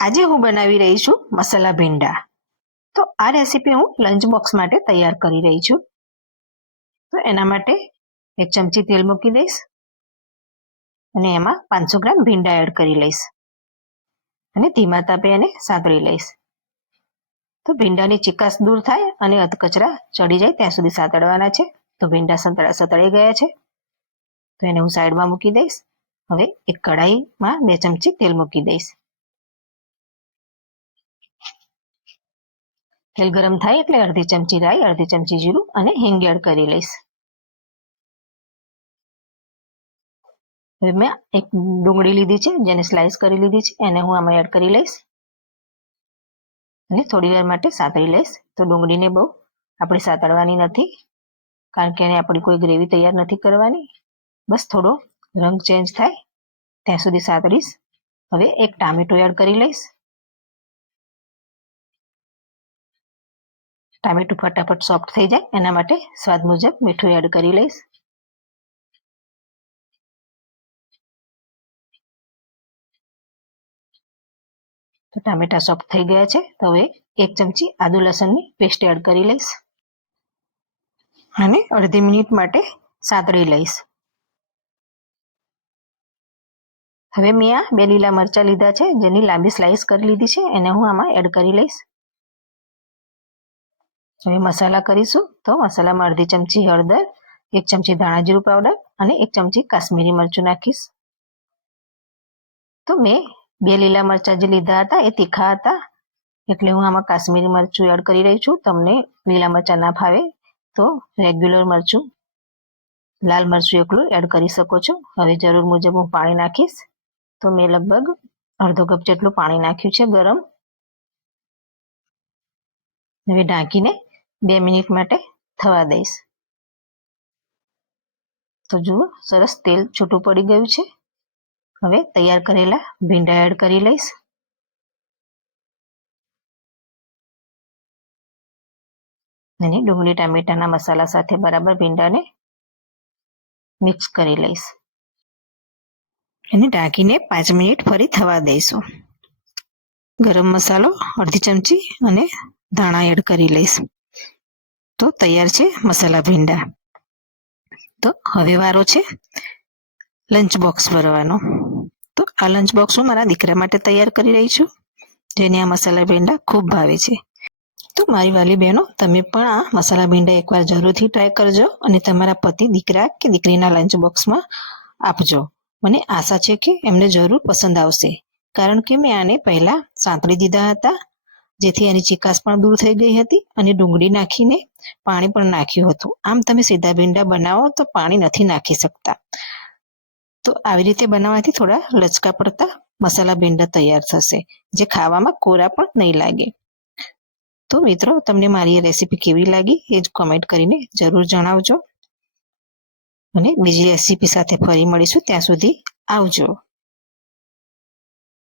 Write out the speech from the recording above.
આજે હું બનાવી રહી છું મસાલા ભીંડા. તો આ રેસીપી હું લંચ બોક્સ માટે તૈયાર કરી રહી છું. તો એના માટે એક ચમચી તેલ મૂકી દઈશ અને એમાં પાંચસો ગ્રામ ભીંડા એડ કરી લઈશ અને ધીમા તાપે એને સાંતળી લઈશ. તો ભીંડાની ચિકાસ દૂર થાય અને અધકચરા ચડી જાય ત્યાં સુધી સાતડવાના છે. તો ભીંડા સંતળા સતળાઈ ગયા છે. તો એને હું સાઈડમાં મૂકી દઈશ. હવે એક કઢાઈમાં બે ચમચી તેલ મૂકી દઈશ. તેલ ગરમ થાય એટલે અડધી ચમચી રાઈ, અડધી ચમચી જીરું અને હિંગ એડ કરી લઈશ. હવે મેં એક ડુંગળી લીધી છે, જેને સ્લાઇસ કરી લીધી છે, એને હું આમાં એડ કરી લઈશ. અને થોડી વાર માટે સાતળી લઈશ. તો ડુંગળીને બહુ આપણે સાતળવાની નથી, કારણ કે એને આપણી કોઈ ગ્રેવી તૈયાર નથી કરવાની. બસ થોડો રંગ ચેન્જ થાય, ત્યાં સુધી સાતળીશ. હવે એક ટામેટો એડ કરી લઈશ. ટામેટું ફટાફટ સોફ્ટ થઈ જાય. એના માટે સ્વાદ મુજબ મીઠું એડ કરી લઈશ. તો ટામેટા સોફ્ટ થઈ ગયા છે. તો હવે એક ચમચી આદુ લસણની પેસ્ટ એડ કરી લઈશ. અને અડધી મિનિટ માટે સાતળી લઈશ. હવે મેં આ બે લીલા મરચાં લીધા છે, જેની લાંબી સ્લાઇસ કરી લીધી છે. એને હું આમાં એડ કરી લઈશ. હવે મસાલા કરીશું તો મસાલામાં અડધી ચમચી હળદર, એક ચમચી ધાણા જીરું પાવડર અને એક ચમચી કાશ્મીરી મરચું નાખીશ. તો મેં બે લીલા મરચાં જે લીધા હતા એ તીખા હતા. એટલે હું આમાં કાશ્મીરી મરચું એડ કરી રહી છું. તમને લીલા મરચાં ના ભાવે તો રેગ્યુલર મરચું, લાલ મરચું એકલું એડ કરી શકો છો. હવે જરૂર મુજબ હું પાણી નાખીશ. તો મેં લગભગ અડધો કપ જેટલું પાણી નાખ્યું છે ગરમ. હવે ઢાંકીને બે મિનિટ માટે થવા દઈશ. તો જુઓ, સરસ તેલ છૂટું પડી ગયું છે. હવે તૈયાર કરેલા ભીંડા એડ કરી લઈશ. અને ડુંગળી, ટામેટાના મસાલા સાથે બરાબર ભીંડાને મિક્સ કરી લઈશ. અને ઢાંકીને પાંચ મિનિટ ફરી થવા દઈશું. ગરમ મસાલો, અડધી ચમચી અને ધાણા એડ કરી લઈશ. તો તૈયાર છે મસાલા ભીંડા. તો હવે વારો છે લંચ બોક્સ ભરવાનો. તો આ લંચ બોક્સ હું મારા દીકરા માટે તૈયાર કરી રહી છું, જેને આ મસાલા ભીંડા ખૂબ ભાવે છે. તો મારી વાલી બહેનો, તમે પણ આ મસાલા ભીંડા એકવાર જરૂરથી ટ્રાય કરજો અને તમારા પતિ, દીકરા કે દીકરીના લંચ બોક્સમાં આપજો. મને આશા છે કે એમને જરૂર પસંદ આવશે. કારણ કે મેં આને પહેલાં સાંતળી દીધા હતા જેથી એની ચિકાસ પણ દૂર થઈ ગઈ હતી અને ડુંગળી નાખીને પાણી પણ નાખ્યું હતું. આમ તમે સીધા ભીંડા બનાવો તો પાણી નથી નાખી શકતા. તો આવી રીતે બનાવવાથી થોડા લચકા પડતા મસાલા ભીંડા તૈયાર થશે, જે ખાવામાં કોરા પણ નહીં લાગે. તો મિત્રો, તમને મારી રેસીપી કેવી લાગી એ જ કોમેન્ટ કરીને જરૂર જણાવજો. અને બીજી રેસીપી સાથે ફરી મળીશું, ત્યાં સુધી આવજો.